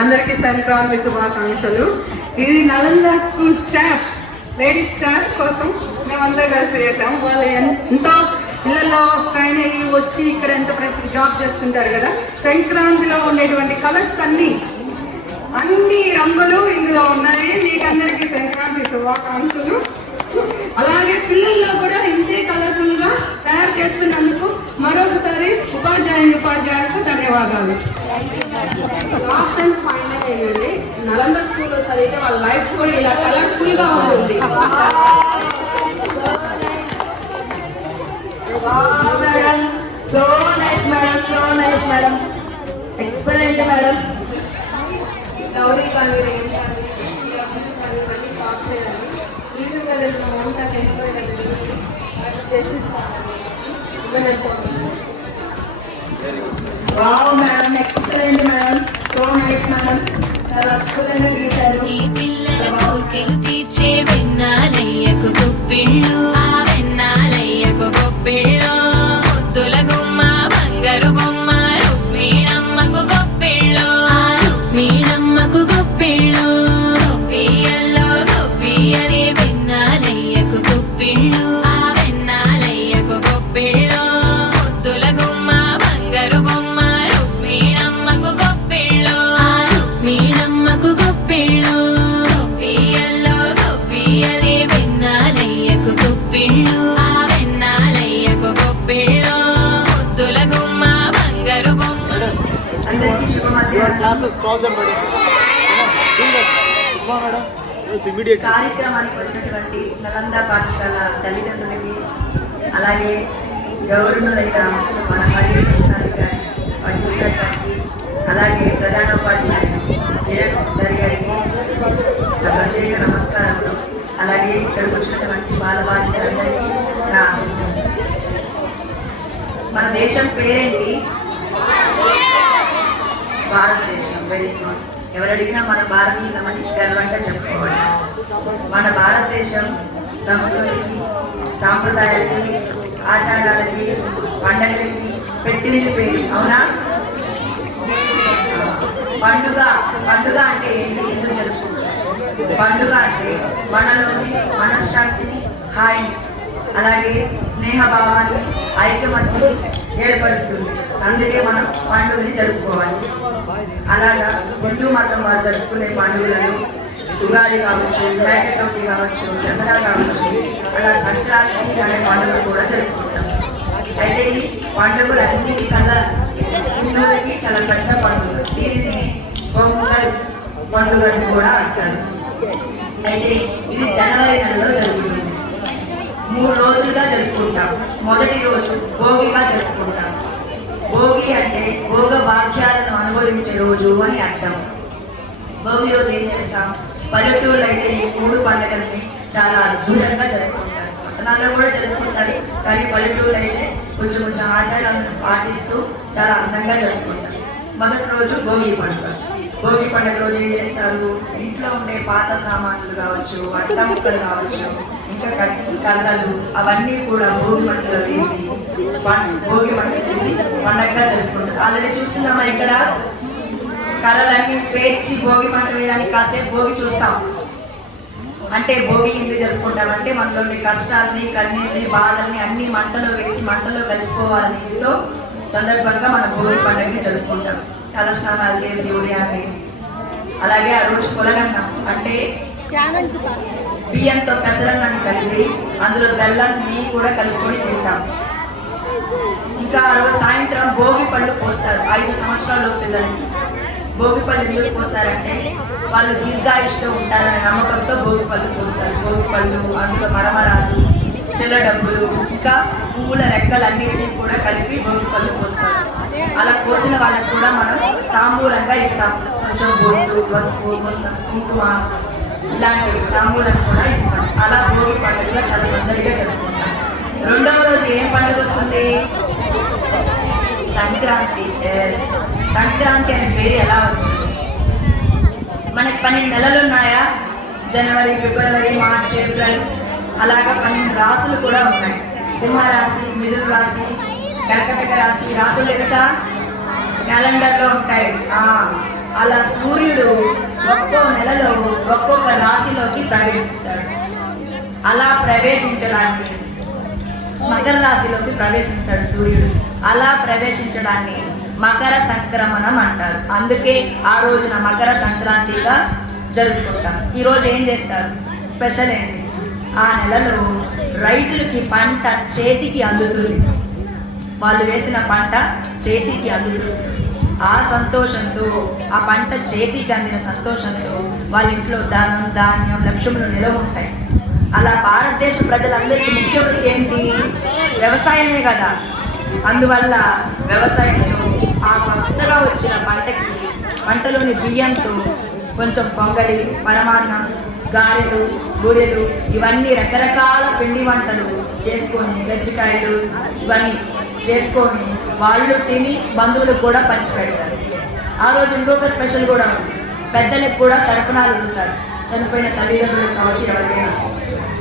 అందరికీ సంక్రాంతి శుభాకాంక్షలు. ఇది Nalanda school staff ladies staff కోసం మేమందరూ కలిసి చేసాం. వాళ్ళు ఎంతో ఇళ్లలో ట్రైన్ అయ్యి వచ్చి ఇక్కడ ఎంత జాబ్ చేస్తుంటారు కదా. సంక్రాంతిలో ఉండేటువంటి కలర్స్ అన్ని రంగులు ఇందులో ఉన్నాయి. మీకు అందరికీ సంక్రాంతి శుభాకాంక్షలు. అలాగే పిల్లల్లో కూడా ఇంతే ధన్యవాదాలు. లాస్ట్ అండ్ ఫైనల్ ఏంటంటే నలంద స్కూల్లో చదివితే వాళ్ళ లైఫ్ కూడా ఇలా కలర్ఫుల్ గా ఉంటుంది. So nice madam, so nice madam, excellent madam. Gauri కానీ wow madam, excellent madam, so nice madam, చాలా అద్భుతంగా చేశారు. ఈ పిల్లల కోరికలు తీర్చే వెన్నాలయ్యకు గొప్పిళ్ళు, ఆ వెన్నాలయ్యకు గొప్పిళ్ళు, ముద్దుల గుమ్మ బంగారు బొమ్మ రుక్మిణమ్మకు గొప్పిళ్ళు, ఆ రుక్మిణమ్మకు గొప్పిళ్ళు, గొప్పియల్లో గొప్పియలే వెన్నాలయ్యకు గొప్పిళ్ళు, ఆ వెన్నాలయ్యకు గొప్పిళ్ళు, ముద్దుల గుమ్మ బంగారు బొమ్మ రుక్మిణమ్మకు గొప్పిళ్ళు, ఆ రుక్మిణమ్మకు గొప్పిళ్ళు, గొప్పియల్లో గొప్పియలే వెన్నాలయ్యకు గొప్పిళ్ళు, ఆ వెన్నాలయ్యకు గొప్పిళ్ళు, ముద్దుల గుమ్మ బంగారు బొమ్మ. అందరికీ శుభమధ్యాహ్నం. classes call them madam. Do that. Usma madam. It's immediate. కార్యక్రమానికి వచ్చినటువంటి నలంద పాఠశాల తల్లిదండ్రులకి, అలాగే గౌరవులైన మన పరివేషణాలు కానీ ప్రొఫెసర్ గారికి, అలాగే ప్రధానోపాధ్యాయులు కిరణ్ సార్ గారికి నా ప్రత్యేక నమస్కారములు. అలాగే ఇక్కడికి వచ్చినటువంటి బాలబాలికలందరికీ నా ఆశీస్సులు. మన దేశం పేరేంటి? భారతదేశం. Very good. ఎవరు అడిగినా మన భారతీయులమని గర్వంగా చెప్పుకోవాలి. మన భారతదేశం సంస్కృతికి, సాంప్రదాయాలకి, ఆచారాలకి, పండగలకి పెట్టింది పేరు. అవునా? పండుగ పండుగ అంటే ఏంటి? ఎందుకు జరుపుకుంటాం? పండుగ అంటే మనలోని మనశ్శాంతిని, హాయిని, అలాగే స్నేహభావాన్ని, ఐకమత్యాన్ని ఏర్పరుస్తుంది. అందుకే మనం పండుగని జరుపుకోవాలి. అలాగా హిందూ మతం వారు జరుపుకునే పండుగలను ఉగాది కావచ్చు, వినాయక చవితి కావచ్చు, దసరా కావచ్చు, అలా సంక్రాంతి అనే పండుగలు కూడా జరుపుకుంటాం. అయితే ఈ పండుగలన్నిటికన్నా హిందువులకి చాలా పెద్ద పండుగ. దీనిని పొంగల్ పండుగని కూడా అంటారు. అయితే ఇది జనవరి నెలలో జరుగుతుంది. 3 రోజులుగా జరుపుకుంటాం. మొదటి రోజు భోగిగా జరుపుకుంటాం. భోగి అంటే భోగ భాగ్యాలను అనుభవించే రోజు అని అర్థం. భోగి రోజు ఏం చేస్తాం? పల్లెటూరులో అయితే ఈ 3 పండుగల్ని చాలా అద్భుతంగా జరుపుకుంటారు. పట్టణాల్లో కూడా జరుపుకుంటారు, కానీ పల్లెటూరులో అయితే కొంచెం ఆచారాలను పాటిస్తూ చాలా అందంగా జరుపుకుంటారు. మొదటి రోజు భోగి పండుగ. భోగి పండుగ రోజు ఏం చేస్తారు? ఇంట్లో ఉండే పాత సామాన్లు కావచ్చు, అట్ట ముక్కలు కావచ్చు, ఇంకా కళ్ళలు, అవన్నీ కూడా భోగి పండుగ వేసి భోగి పండుగ వేసి పండగగా జరుపుకుంటారు. ఆల్రెడీ చూస్తున్నామా ఇక్కడ కర్రలన్నీ పేర్చి భోగి మంట వేయడానికి కాసేపు భోగి చూస్తాం. అంటే భోగి ఎందుకు జరుపుకుంటామంటే మనలోని కష్టాలని, కన్నీళ్ళని, బాధల్ని అన్ని మంటలో వేసి మంటలో కలిసిపోవాలని ఇందులో సందర్భంగా మనం భోగి పండుగని జరుపుకుంటాం. తల స్నానాలు చేసి ఉదయాన్నే, అలాగే ఆ రోజు పొలగన్నం అంటే బియ్యంతో పెసరన్నాన్ని కలిపి అందులో బెల్లం, నెయ్యి కూడా కలుపుకొని తింటాం. ఇంకా ఆ రోజు సాయంత్రం భోగి పళ్ళు పోస్తారు. 5 సంవత్సరాల పిల్లలకి భోగి పళ్ళు ఎందుకు పోస్తారంటే వాళ్ళు దీర్ఘాయుష్తో ఉంటారనే నమ్మకంతో భోగి పళ్ళు పోస్తారు. భోగి పళ్ళు, అందులో మరమరాలు, చెల్ల డబ్బులు, ఇంకా పువ్వుల రెక్కలన్నింటినీ కూడా కలిపి భోగి పళ్ళు పోస్తారు. అలా పోసిన వాళ్ళకి కూడా మనం తాంబూలంగా ఇస్తాం. కొంచెం బొట్టు, పసుపు, కుంకుమ ఇలాంటి తాంబూలను కూడా ఇస్తాం. అలా భోగి పండుగ చాలా సందడిగా జరుపుకుంటాం. రెండవ రోజు ఏం పండుగ వస్తుంది? సంక్రాంతి. సంక్రాంతి అనే పేరు ఎలా వచ్చింది? మనకి 12 నెలలు ఉన్నాయా? జనవరి, ఫిబ్రవరి, మార్చి, ఏప్రిల్, అలాగా 12 రాసులు కూడా ఉన్నాయి. సింహరాశి, మిథున రాశి, కర్కటక రాశి రాసులు తెలుసా? క్యాలెండర్లో ఉంటాయి. అలా సూర్యుడు ఒక్కో నెలలో ఒక్కొక్క రాశిలోకి ప్రవేశిస్తాడు. అలా ప్రవేశించడానికి మకర రాశిలోకి ప్రవేశిస్తాడు సూర్యుడు. అలా ప్రవేశించడాన్ని మకర సంక్రమణం అంటారు. అందుకే ఆ రోజున మకర సంక్రాంతిగా జరుపుకుంటాం. ఈరోజు ఏం చేస్తారు? స్పెషల్ ఏంటి? ఆ నెలలో రైతులకి పంట చేతికి అందుతుంది. వాళ్ళు వేసిన పంట చేతికి అందుతుంది. ఆ సంతోషంతో, ఆ పంట చేతికి అందిన సంతోషంతో వాళ్ళ ఇంట్లో ధనం ధాన్యం లక్ష్యములు నిలవ ఉంటాయి. అలా భారతదేశ ప్రజలందరికీ ముఖ్య వృత్తి ఏంటి? వ్యవసాయమే కదా. అందువల్ల వ్యవసాయంలో ఆ కొత్తగా వచ్చిన పంటలోని బియ్యంతో కొంచెం పొంగలి, పరమాన్నం, గారెలు, బూరెలు ఇవన్నీ రకరకాల పిండి వంటలు చేసుకొని, గజ్జికాయలు ఇవన్నీ చేసుకొని వాళ్ళు తిని బంధువులకు కూడా పంచిపెడతారు. ఆ రోజు ఇంకొక స్పెషల్ కూడా ఉంది. పెద్దలకు కూడా తరపునాలు ఉంటారు. చనిపోయిన తల్లిదండ్రులకు కావచ్చు ఎవరికైనా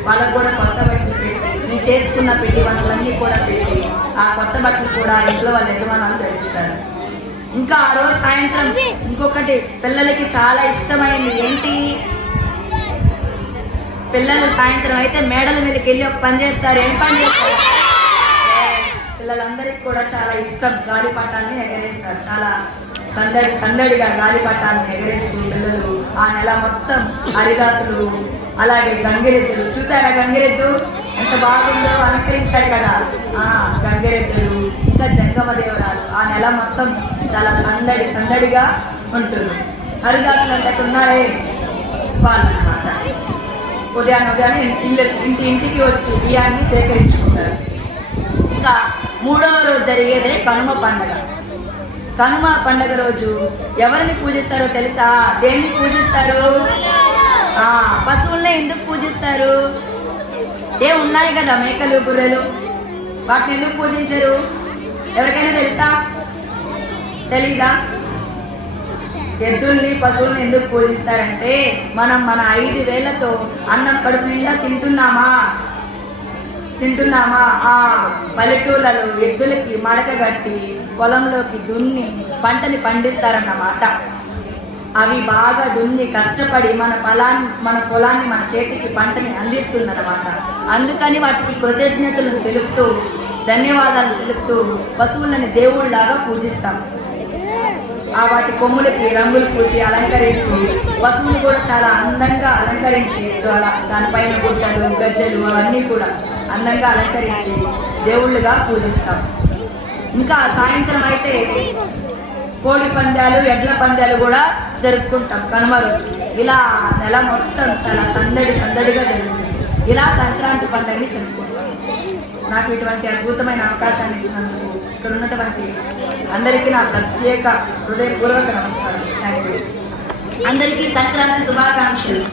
వాళ్ళకు కూడా కొత్త బట్టలు పెట్టి, నేను చేసుకున్న పిండి వంటలన్నీ కూడా పెట్టి ఆ కొత్త బట్టలు కూడా ఇంట్లో వాళ్ళ యజమానులు ధరిస్తారు. ఇంకా ఆ రోజు సాయంత్రం ఇంకొకటి పిల్లలకి చాలా ఇష్టమైంది ఏంటి? పిల్లలు సాయంత్రం అయితే మేడల మీదకి వెళ్ళి ఒక పని చేస్తారు. ఏం పని చేస్తారు? పిల్లలందరికీ కూడా చాలా ఇష్టం. గాలిపటాన్ని ఎగరేస్తారు. చాలా సందడిగా గాలిపటాన్ని ఎగరేస్తూ పిల్లలు ఆ నెల మొత్తం హరిదాసులు, అలాగే గంగిరెద్దులు. చూసారా గంగిరెద్దు ఎంత బాగుందో? అలంకరించారు కదా గంగిరెద్దులు. ఇంకా జంగమదేవరాలు ఆ నెల మొత్తం చాలా సందడిగా ఉంటుంది. హరిదాసులు అంటే ఉన్నారే వాళ్ళు అన్నమాట. ఉదయాన్నే ఇంటికి వచ్చి బియ్యాన్ని సేకరించుకుంటారు. ఇంకా 3వ రోజు జరిగేదే కనుమ పండగ. కనుమ పండగ రోజు ఎవరిని పూజిస్తారో తెలుసా? దేన్ని పూజిస్తారు? పశువుల్ని ఎందుకు పూజిస్తారు? ఉన్నాయి కదా మేకలు, గొర్రెలు, వాటిని ఎందుకు పూజించరు? ఎవరికైనా తెలుసా? తెలీదా? ఎద్దుల్ని, పశువుల్ని ఎందుకు పూజిస్తారంటే మనం మన 5 వేళ్లతో అన్నం కడుపు నిండా తింటున్నామా? పల్లెటూళ్ళలో ఎద్దులకి మడక కట్టి పొలంలోకి దున్ని పంటని పండిస్తారన్నమాట. అవి బాగా దున్ని కష్టపడి మన పొలాన్ని మన చేతికి పంటని అందిస్తుందన్నమాట. అందుకని వాటికి కృతజ్ఞతలను తెలుపుతూ, ధన్యవాదాలు తెలుపుతూ పశువులని దేవుళ్ళలాగా పూజిస్తాం. వాటి కొమ్ములకి రంగులు పూసి అలంకరించి, పశువులు కూడా చాలా అందంగా అలంకరించి దానిపైన గుట్టలు, గజ్జలు అవన్నీ కూడా అందంగా అలంకరించి దేవుళ్ళుగా పూజిస్తాం. ఇంకా సాయంత్రం అయితే కోడి పందాలు, ఎడ్ల పందాలు కూడా జరుపుకుంటాం కనుమ రోజు. ఇలా నెల మొత్తం చాలా సందడిగా జరుగుతుంది. ఇలా సంక్రాంతి పండుగని జరుపుకుంటాం. నాకు ఇటువంటి అద్భుతమైన అవకాశాన్ని ఇచ్చినందుకు ఇక్కడ ఉన్నటువంటి అందరికీ నా ప్రత్యేక హృదయపూర్వక నమస్కారం. Thank you. అందరికీ సంక్రాంతి శుభాకాంక్షలు.